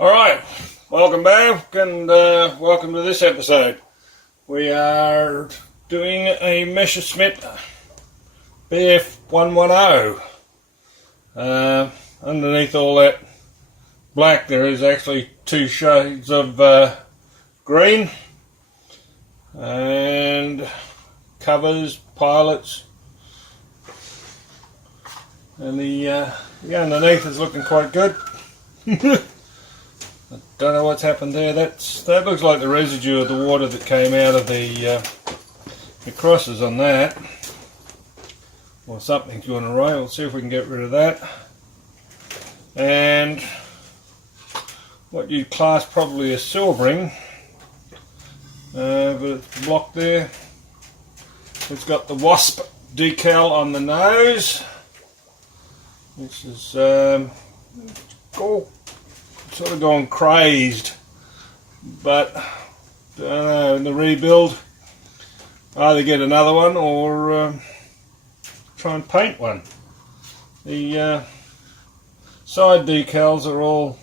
Alright, welcome back and welcome to this episode. We are doing a Messerschmitt Bf 110. Underneath all that black there is actually two shades of green and covers, pilots, and the underneath is looking quite good. I don't know what's happened there. That looks like the residue of the water that came out of the crosses on that, or something's gone awry. We'll see if we can get rid of that. And what you'd class probably as silvering, but it's blocked there. It's got the wasp decal on the nose, which is cool. Sort of gone crazed, but don't know, in the rebuild either get another one or try and paint one. The side decals are all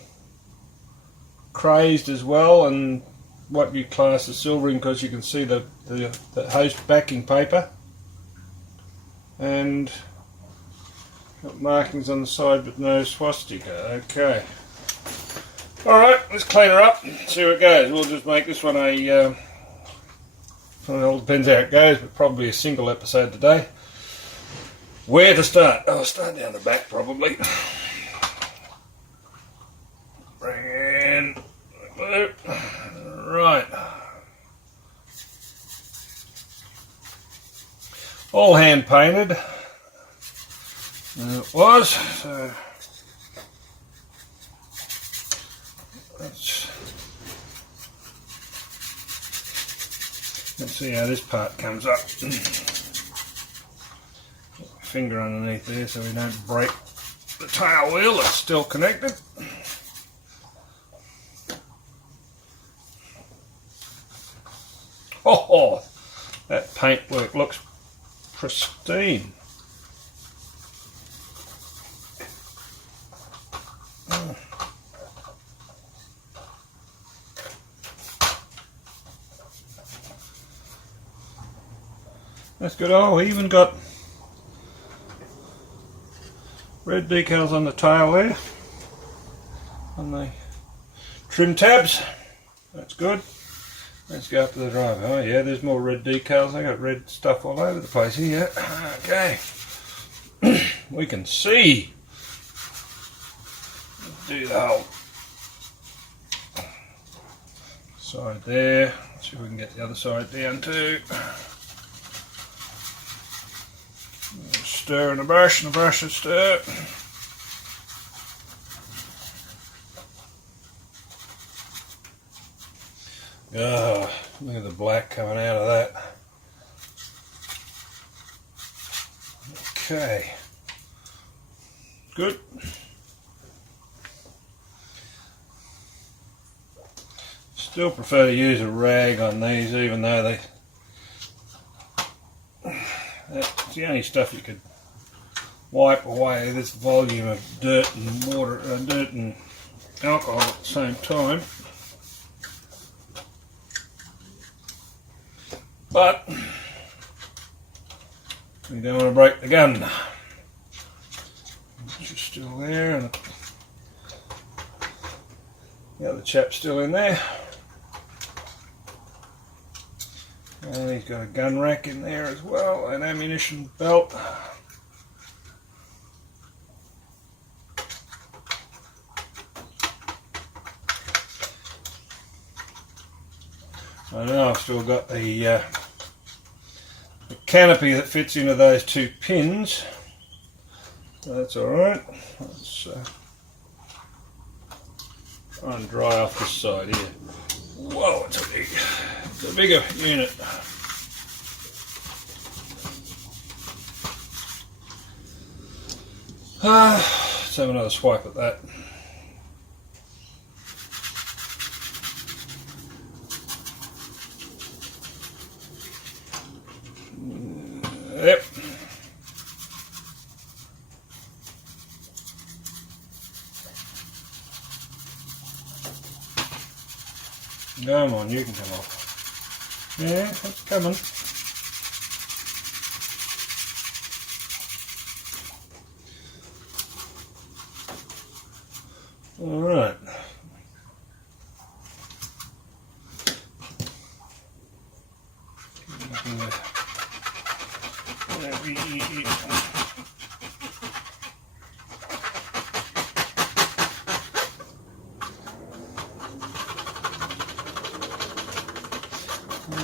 crazed as well, and what you class as silvering because you can see the host backing paper, and got markings on the side but no swastika. Okay. Alright, let's clean her up, see where it goes. We'll just make this one a, well, it all depends how it goes, but probably a single episode today. Where to start? Oh, I'll start down the back probably. Bring in the glue. Right. All hand painted. It was, so let's see how this part comes up. Finger underneath there so we don't break the tail wheel that's still connected. Oh, that paintwork looks pristine. That's good. Oh, we even got red decals on the tail there, on the trim tabs. That's good. Let's go up to the driver. Oh yeah, there's more red decals. I got red stuff all over the place here. Okay. We can see. Let's do the whole side there. Let's see if we can get the other side down too. Stir in the brush, and the brush will stir. Oh, look at the black coming out of that. Okay. Good. Still prefer to use a rag on these, even though that's the only stuff you could wipe away this volume of dirt and water, dirt and alcohol at the same time. But we don't want to break the gun. It's still there, and the other chap's still in there. And he's got a gun rack in there as well, an ammunition belt. I know I've still got the canopy that fits into those two pins. So that's alright. Let's try and dry off this side here. Whoa, it's a bigger unit. Let's have another swipe at that. Yep. Come on, you can come off. Yeah, it's coming. Alright.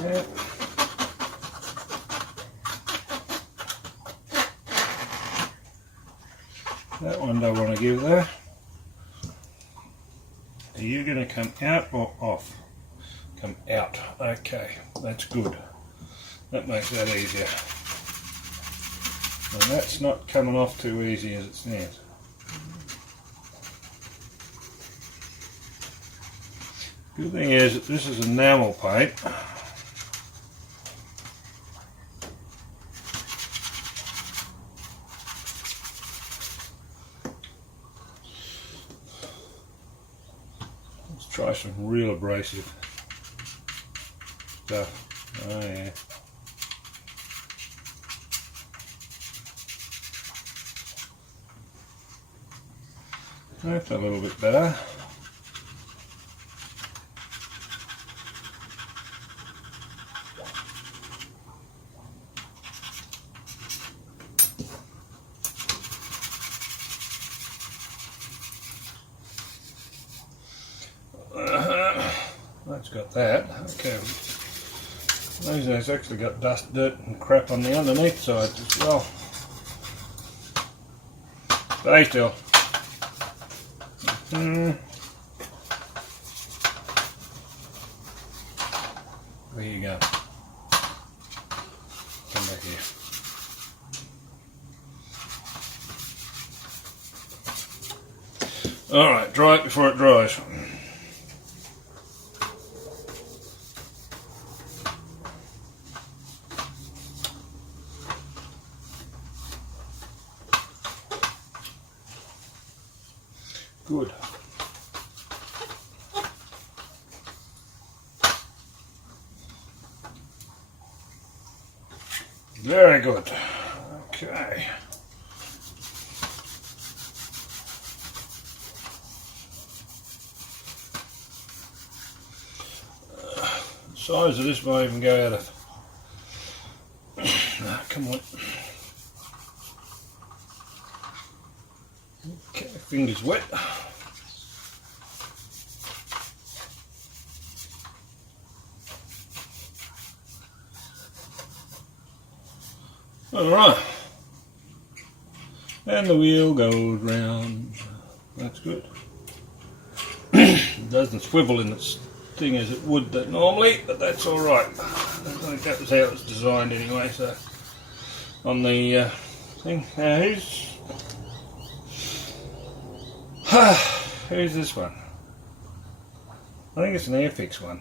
Yeah. That one I want to give there. Are you going to come out or off? Come out. Okay, that's good. That makes that easier. And that's not coming off too easy as it stands. Good thing is that this is enamel paint. Let's try some real abrasive stuff. Oh yeah. That's a little bit better. That's got that. Okay. Those actually got dust, dirt and crap on the underneath side as well. Stay still. There you go. Come back here. Alright, dry it before it dries. Good. Very good. Okay. The size of this might even go out of. No, come on. Okay, fingers wet. Alright, and the wheel goes round. That's good. It doesn't swivel in its thing as it would normally, but that's alright. I think that was how it was designed anyway, so on the thing. Now who's this one? I think it's an Airfix one.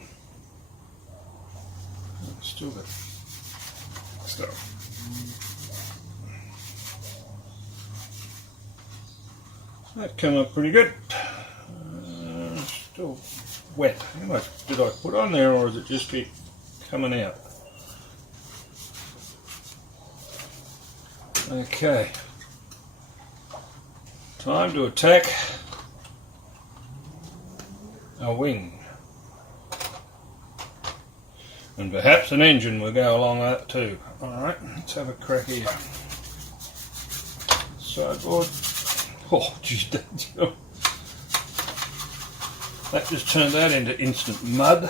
Still got stuff. That came up pretty good. Still wet. How much did I put on there, or is it just keep coming out? Okay. Time to attack a wing. And perhaps an engine will go along with that too. Alright, let's have a crack here. Sideboard. Oh, geez, that just turned that into instant mud.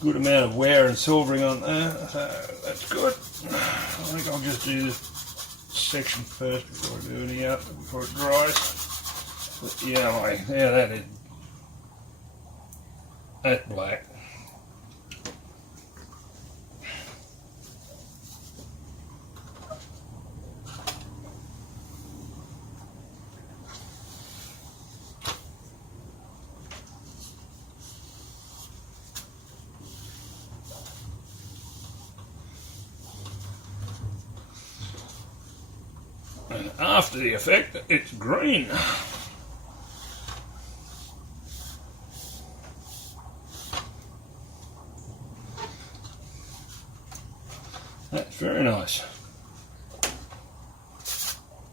Good amount of wear and silvering on there, so that's good. I think I'll just do this section first before I do any out, before it dries. But yeah, that is. That's black. And after the effect, it's green. very nice.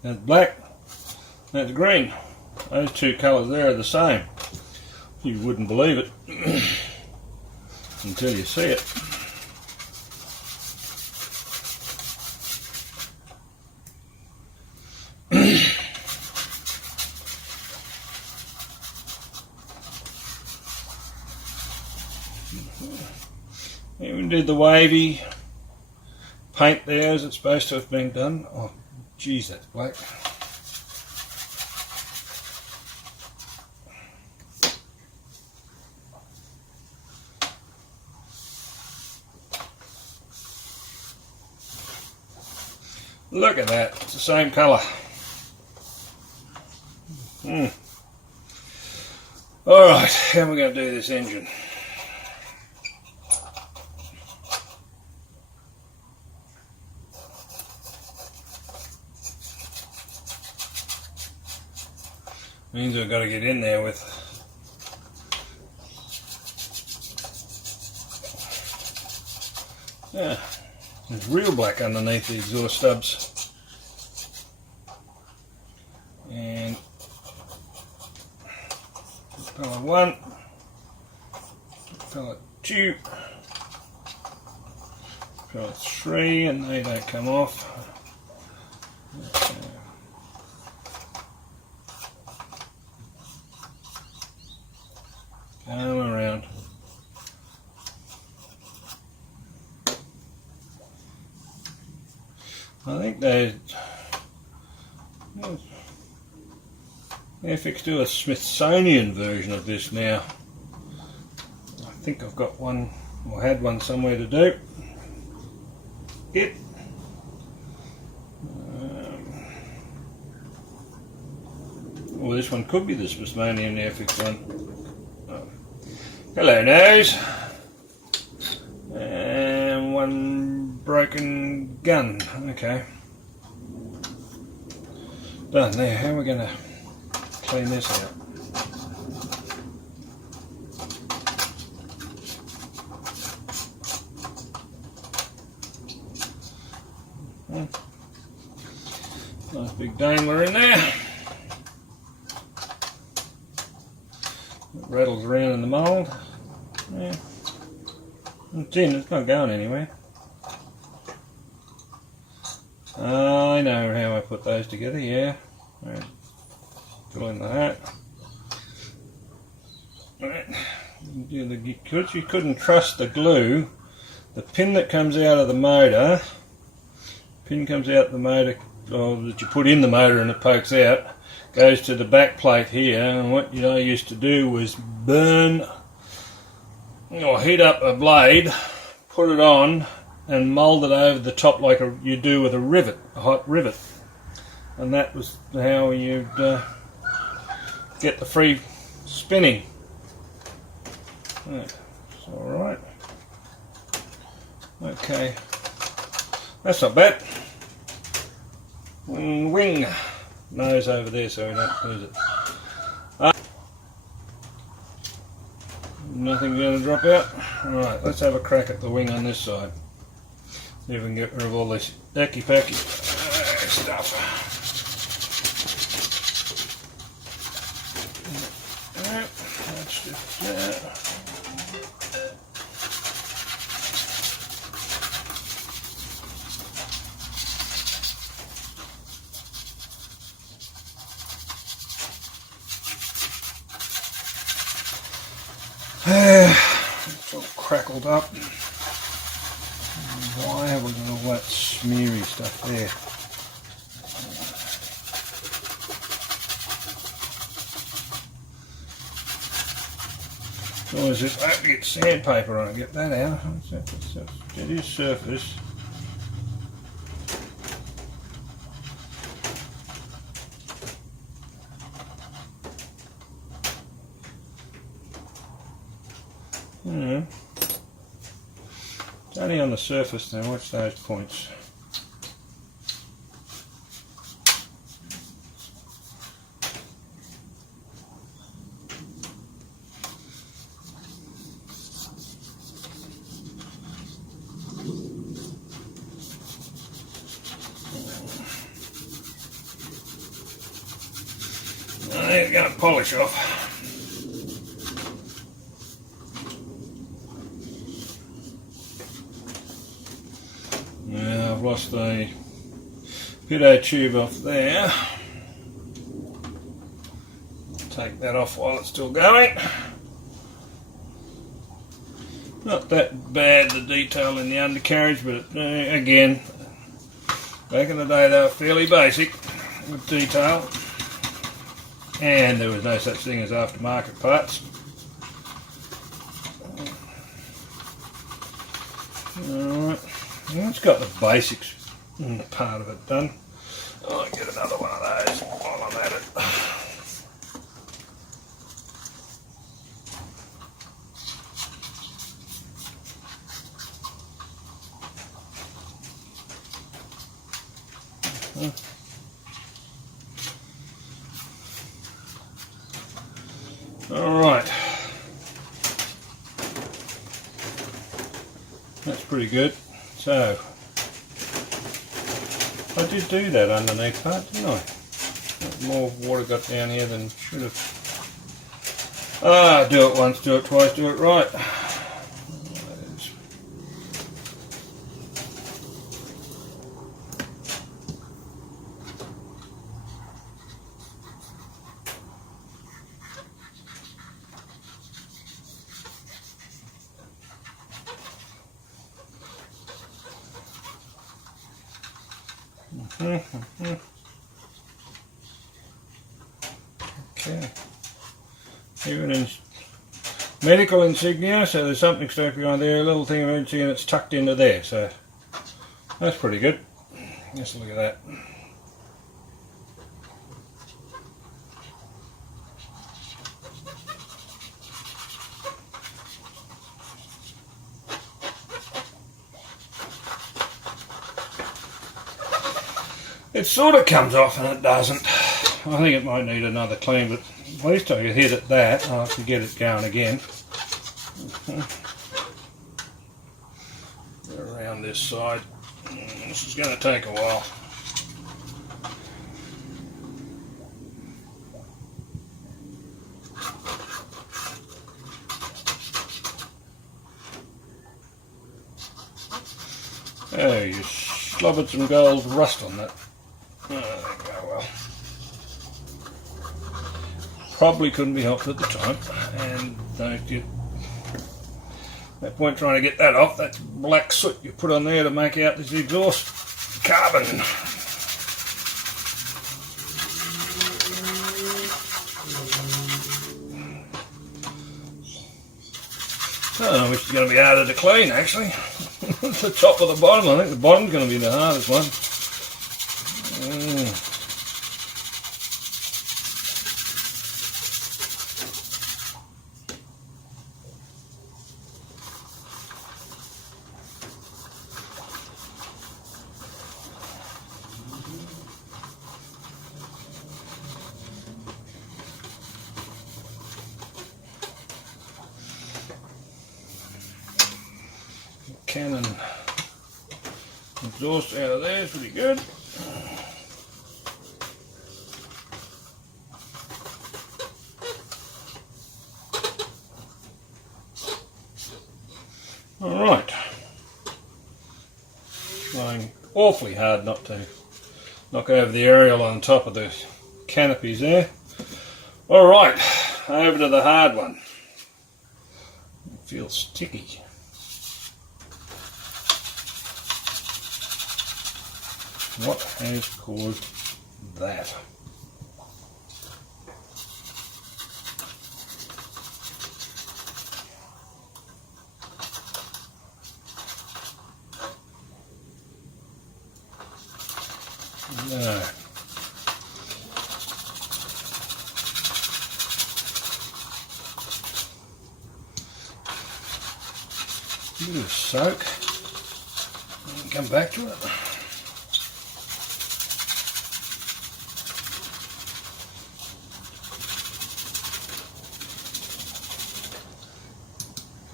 That's black, that's green. Those two colours there are the same. You wouldn't believe it until you see it. Even did the wavy paint there as it's supposed to have been done. Oh, geez, that's black. Look at that, it's the same colour. Alright, how are we going to do this engine? Means I've got to get in there with there's real black underneath the exhaust stubs, and colour 1, colour 2, colour 3, and they don't come off. Come around. I think they FX do a Smithsonian version of this now. I think I've got one, or had one somewhere to do it. Well, this one could be the Smithsonian FX one. Oh. Hello, nose. And one broken gun. Okay. Done there. How are we going to clean this out? Nice big dangler in there. It rattles around in the mould. Yeah. It's in, it's not going anywhere. I know how I put those together, yeah. Right. Fill in that. Right. Because you couldn't trust the glue, the pin that comes out of the motor, or that you put in the motor and it pokes out, goes to the back plate here, and what I used to do was burn or heat up a blade, put it on and mould it over the top like you do with a rivet, a hot rivet, and that was how you'd get the free spinning. That's alright. Okay, that's not bad. Wing nose over there so we don't lose it. Nothing going to drop out. Alright, let's have a crack at the wing on this side. See if we can get rid of all this ecky packy stuff. Alright, that's just that. It's all crackled up. Why have we got all that smeary stuff there? So is it? I have to get sandpaper on it, get that out. It is surface. It's only on the surface now, watch those points. they're going to polish off. Now I've lost the pitot tube off there. Take that off while it's still going. Not that bad, the detail in the undercarriage, but again, back in the day they were fairly basic with detail, and there was no such thing as aftermarket parts. Alright, well, it's got the basics part of it done. I'll get another one of those while I'm at it. Alright, that's pretty good. So, I did do that underneath part, didn't I? More water got down here than should have. Do it once, do it twice, do it right. Okay, even in medical insignia, so there's something stuck behind there, a little thing of emergency, and it's tucked into there, so that's pretty good. Let's look at that. It sort of comes off and it doesn't. I think it might need another clean, but at least I can hit at that. I can get it going again. Around this side. This is going to take a while. Oh, you slobbered some gold rust on that. Oh, there you go, well. Probably couldn't be helped at the time, and don't get that point trying to get that off. That's black soot you put on there to make out this exhaust carbon. I wish it's going to be harder to clean, actually. The top of the bottom, I think the bottom's going to be the hardest one. Cannon exhaust out of there is pretty good. Alright, trying awfully hard not to knock over the aerial on top of the canopies there. Alright, over to the hard one. It feels sticky. What has caused that? No. Bit of soak. And come back to it.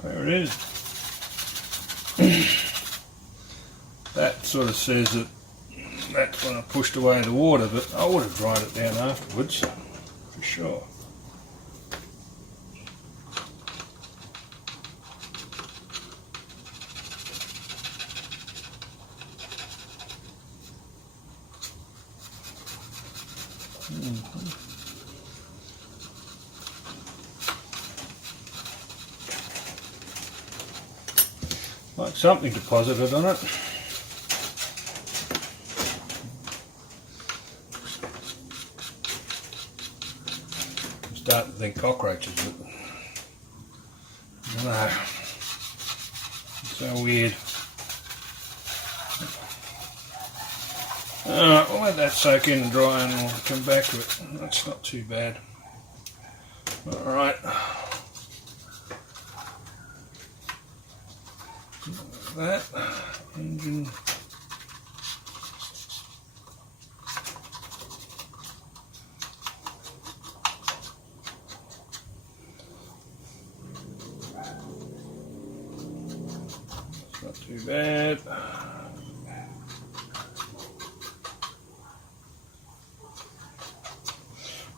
There it is. That sort of says that that's when I pushed away the water, but I would have dried it down afterwards for sure. Like something deposited on it. I'm starting to think cockroaches, but I don't know. It's so weird. Alright, we'll let that soak in and dry and we'll come back to it. That's not too bad. Alright. That engine. It's not too bad.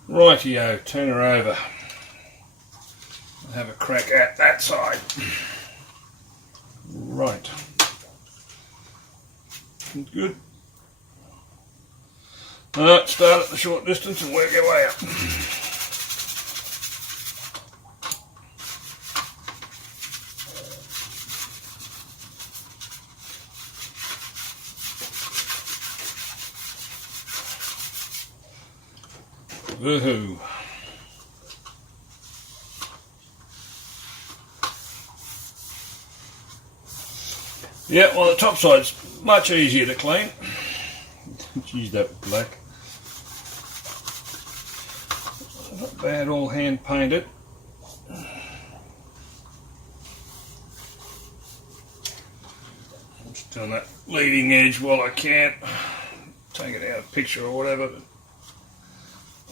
Rightio, turn her over. I'll have a crack at that side. Right. Good. Alright, start at the short distance and work our way up. Woohoo. Yeah, well the top side's much easier to clean. Use that black. Not bad, all hand painted. I'm just doing that leading edge while I can. Take it out of picture or whatever.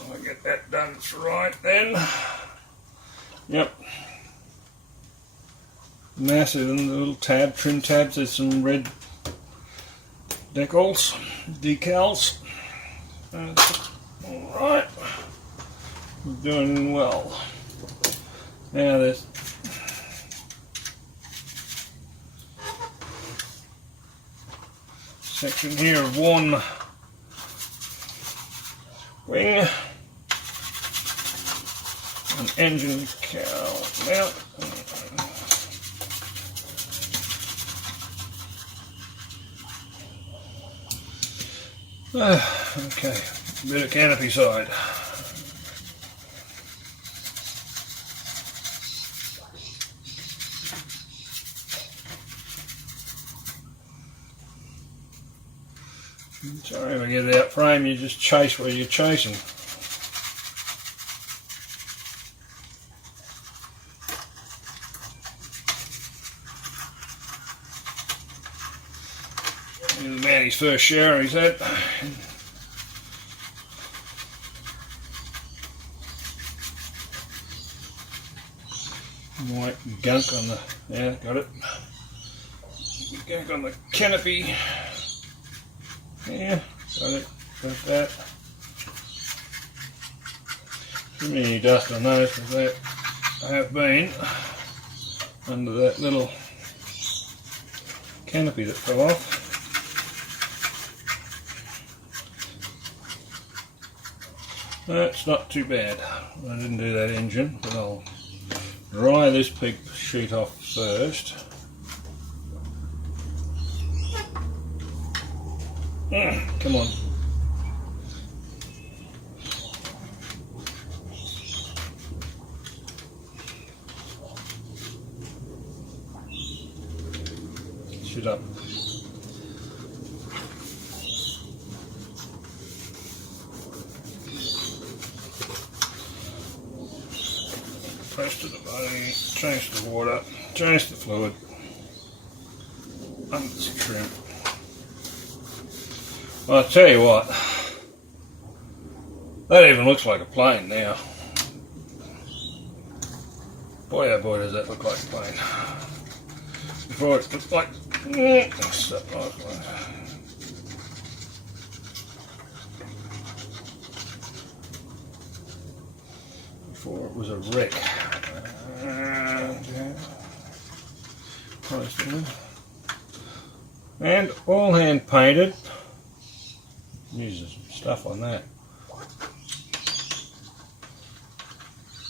I'll get that done right then. Yep. Massive and the little tab, trim tabs, there's some red decals, decals. Alright. We're doing well. Now there's section here of one wing. An engine cowl mount. Okay, a bit of canopy side. Sorry if I get it out frame, you just chase where you're chasing. Here's the man his first shower he's had. White gunk on the, yeah, got it. Gunk on the canopy. Yeah, got it, got that. Too many dust on those because that I have been under that little canopy that fell off. That's not too bad. I didn't do that engine, but I'll dry this pig sheet off first. Come on. Shit up. Press to the body, change the water, change the fluid, under the trim. Well, I'll tell you what, that even looks like a plane now. Boy oh boy does that look like a plane. Before it looked like, it was a wreck. And all hand painted. Uses some stuff on that.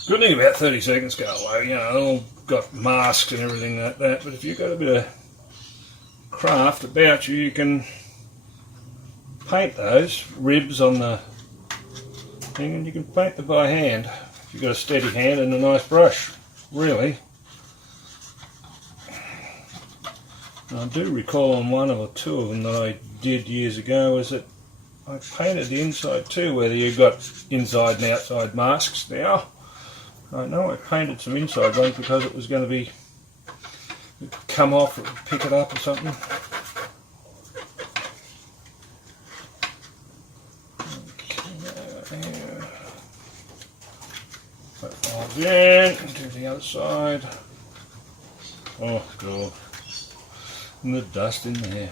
Good thing about 30 seconds go away, you know, they all got masks and everything like that, but if you've got a bit of craft about you, you can paint those ribs on the thing, and you can paint them by hand if you've got a steady hand and a nice brush, really. And I do recall on one or two of them that I did years ago was that I painted the inside too, whether you've got inside and outside masks now. I know I painted some inside ones because it was going to be come off or pick it up or something. Again, do the other side. Oh god, and the dust in there.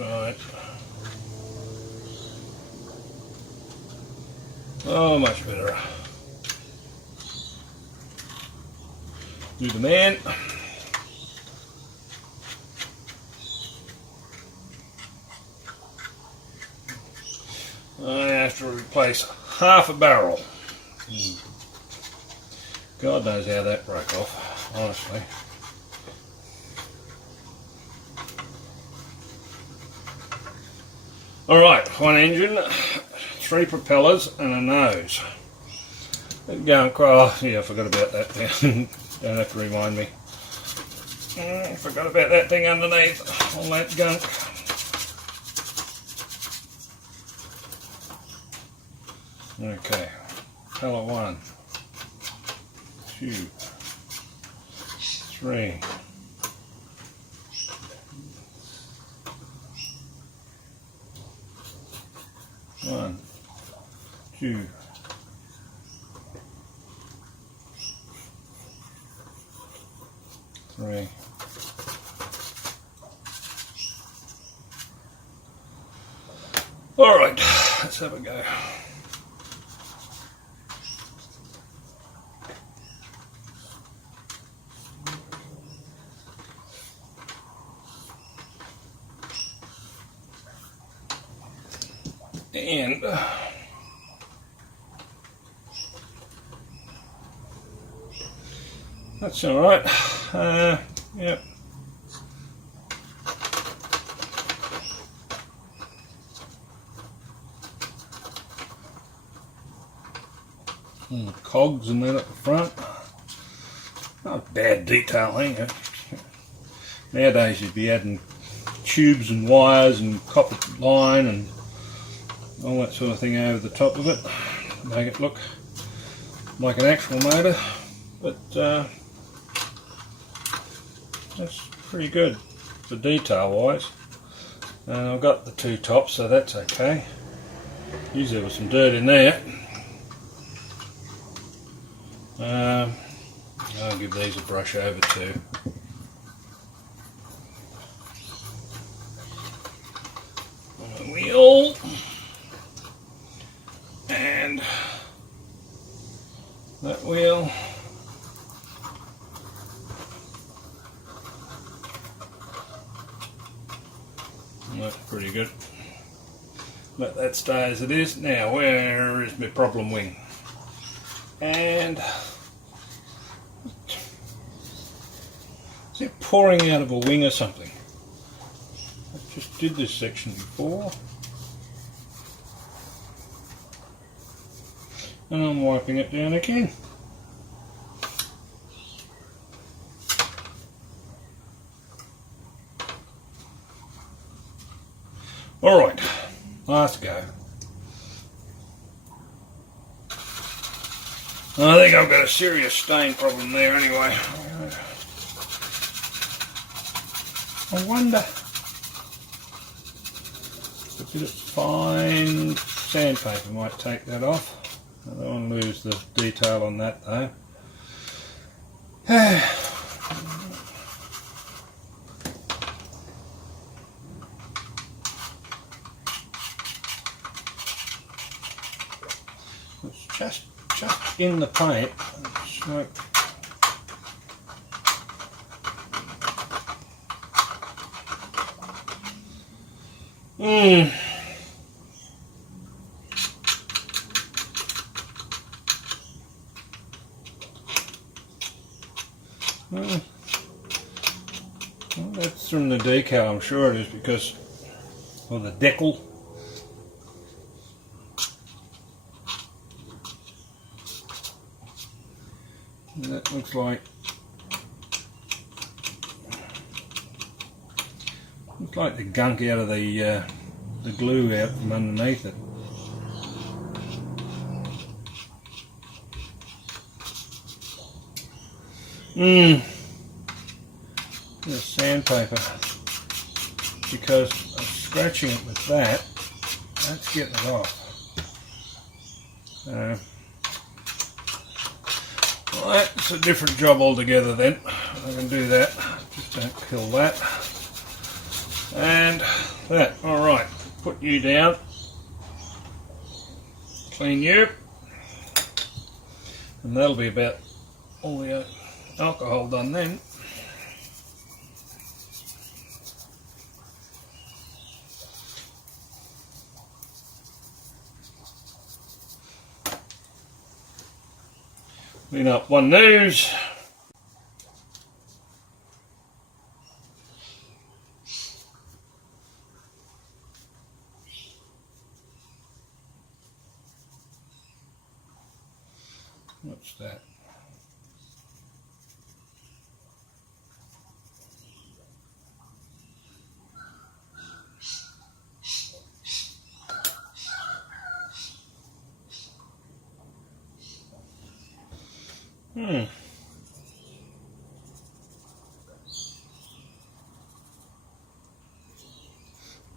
Right. Oh, much better. Do the man. I have to replace half a barrel. God knows how that broke off, honestly. Alright, one engine, 3 propellers and a nose. Going across, yeah, I forgot about that thing. Don't have to remind me. Forgot about that thing underneath, all that gunk. Okay, propeller 1, 2, 3. 1, 2, 3. All right, let's have a go. And that's all right. Yep. And the cogs and that at the front. Not bad detailing. Nowadays you'd be adding tubes and wires and copper line and all that sort of thing over the top of it, make it look like an actual motor, but that's pretty good for detail wise. And I've got the 2 tops, so that's okay. Usually there was some dirt in there. I'll give these a brush over too. On the wheel. And that wheel. That's pretty good. Let that stay as it is. Now, where is my problem wing? And is it pouring out of a wing or something? I just did this section before. And I'm wiping it down again. Alright, last go. I think I've got a serious stain problem there anyway. I wonder. A bit of fine sandpaper might take that off. I don't want to lose the detail on that though. just in the paint. So, well, that's from the decal, I'm sure it is, because of the decal. And that looks like the gunk out of the glue out from underneath it. The sandpaper, because I'm scratching it with that. That's getting it off. Well, that's a different job altogether then. I can do that. Just don't kill that. And that. Alright, put you down. Clean you. And that'll be about all the alcohol done then. Clean up one nose. What's that?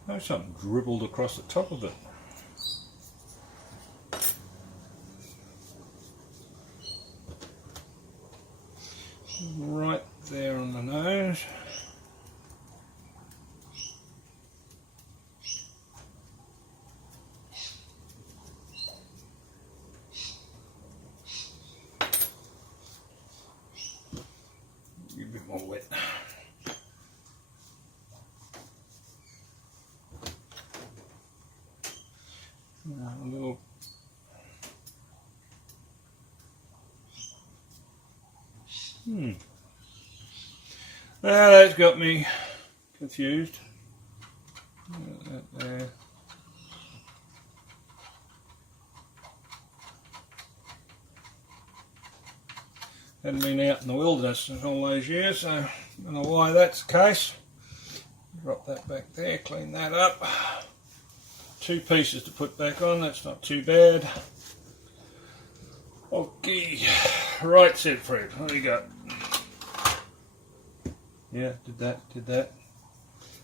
Oh, something dribbled across the top of it. Right there on the nose. A bit more wet. A little. That's got me confused. That there. Hadn't been out in the wilderness in all those years, so I don't know why that's the case. Drop that back there, clean that up. 2 pieces to put back on, that's not too bad. Okay, right, said Fred, what do you got? Yeah, did that.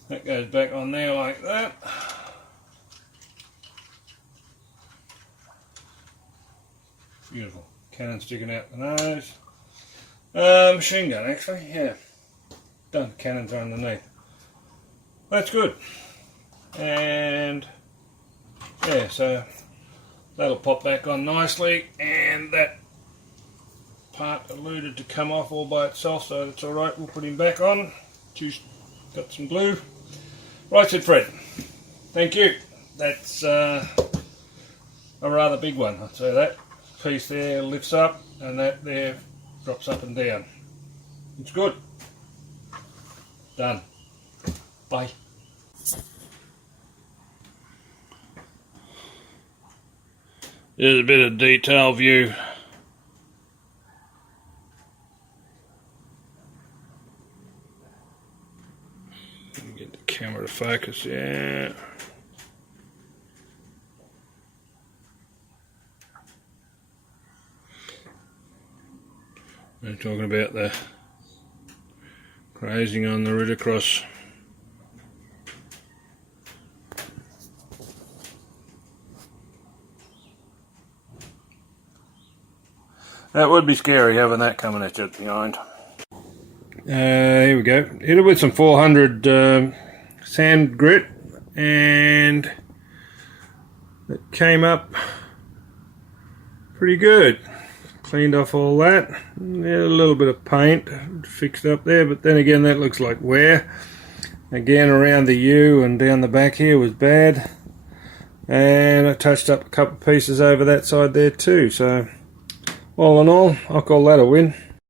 That goes back on there like that. Beautiful. Cannon sticking out the nose. Machine gun actually, yeah. Done, cannons are underneath. That's good. And yeah, so that'll pop back on nicely, and that part alluded to come off all by itself, so that's alright, we'll put him back on. Got some glue. Right, said Fred. Thank you. That's a rather big one, I'd say that. Piece there lifts up, and that there drops up and down. It's good. Done. Bye. There's a bit of detail view. Get the camera to focus, yeah. We're talking about the grazing on the route across. That would be scary having that coming at you behind. Here we go. Hit it with some 400 sand grit, and it came up pretty good. Cleaned off all that. Yeah, a little bit of paint fixed up there, but then again that looks like wear. Again, around the U and down the back here was bad. And I touched up a couple of pieces over that side there too. So all in all, I'll call that a win.